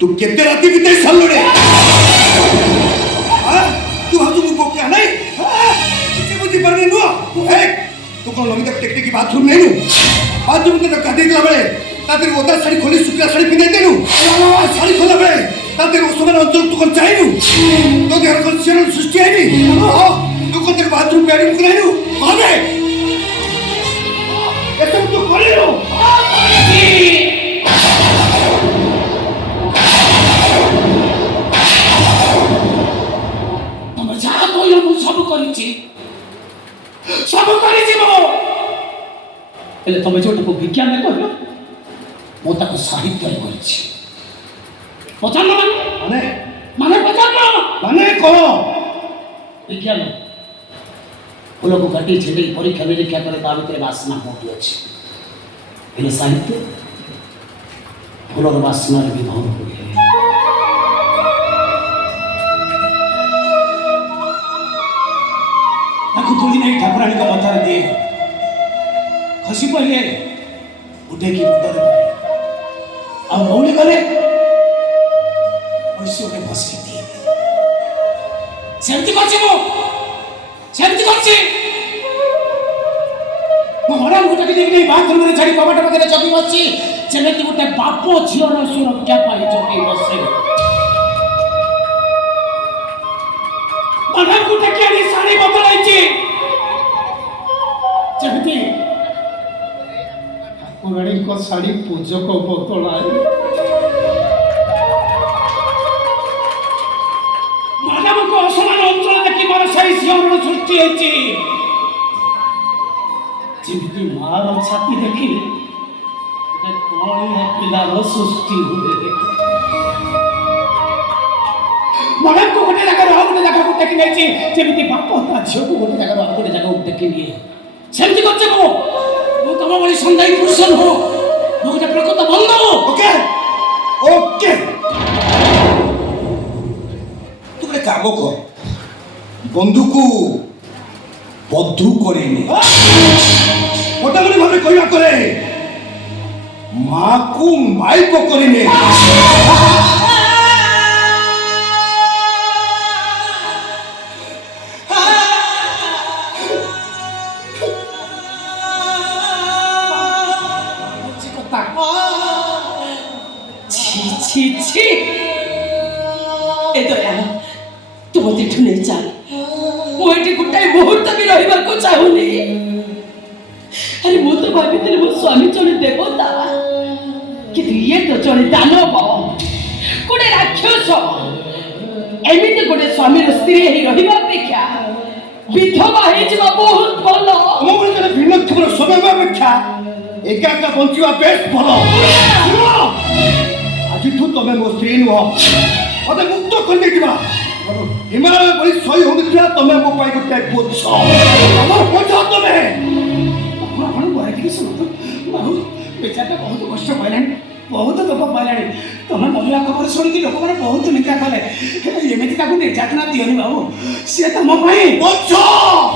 तू केते राती बिताई सारलोडे तू भाजू मु बोक्या नाही किती बुद्धी परने नु तू कोण लगे टेक्निक बाथरूम नहीं नु बाथरूम के गाधी दिला बेले तातिर ओदा साड़ी खोली सुकला साड़ी पिने देनु साड़ी खोला बेले तातिर ओसमान अंचल तू कोन चाहेनु तो देहर कोन चैनल सृष्टि आइनी तू कोन तेरे बाथरूम बेडिंग कराइनु आबे एतम तू करिनु सब करिछि मो एले तमे जोटको विज्ञान में कहलो मो ताको साहित्य रे करिछि पचान माने माने पचान माने को विज्ञान फूलों को काटी छेड़ी परीक्षा निरीक्षा करे ता भितर वासना होती अछि एले साहित्य फूलों वासना रे विभोर होय थोड़ी नहीं ठाकुराणी का मथार दे खसी पहले उठे की मुंडर अब मौली गले ऐसे उठे फसके दिए सेमती करछि मो हरा मुटा के देखि बाथरूम रे छाड़ी कबाट पाखरे जगी बसछि सेमती उठे बापो झियोर सुरक्षा पाई जगी बसे मन गुटा के साड़ी बदलाइछि जगती ठाकुराणी को साड़ी पूजक बदलाए मानव को असमान अंचल देखि मार सही सिंहरण सृष्टि होछि जेमिति मार छाती देखि कोणी पिलार सृष्टि हुए मानव को गोटे जगह गोटे जगह को टेकी नहीं जेमिति बाप ता झियो को गोटे जगह गोटे जगह को टेकी निए सेमती करछे मो तम बड़ी संदाई पुरुष हो मो गोटे प्रकृत बंद हो ओके ओके तू गोटे काम कर बंधु को बद्धू करेनी गोटा बड़ी भावे कहवा करे माँ को माइप करेनी छी ए दया तू मत एठु नहीं चल मो एठी गुटाई मुहूर्त भी रहिबा को चाहुनी अरे मो तो भाबितले मो स्वामी जने देवता कि ये तो जने दानव कोडे राक्षस एमिते कोडे स्वामी रो स्त्री ही रहिबा अपेक्षा विधवा हे जबा बहुत भलो मो जने भिन्न थुर समय अपेक्षा एका एका बंचिवा बेस भलो जिठू तमे मो स्त्री नुह मते मुक्त कर देबा हिमालय बड़ी सही होनिथिला तमे मो पाई गोटे बोछ हमर बोछ तमे आपण बरे कि सुन बहुत बेचारा बहुत कष्ट पाइलानी बहुत दुख पाइलानी तमे महिला खबर सुन कि लोक माने बहुत निका कले एमिति ताकू निर्यातना दियोनी बाबू से तम पाई बोछ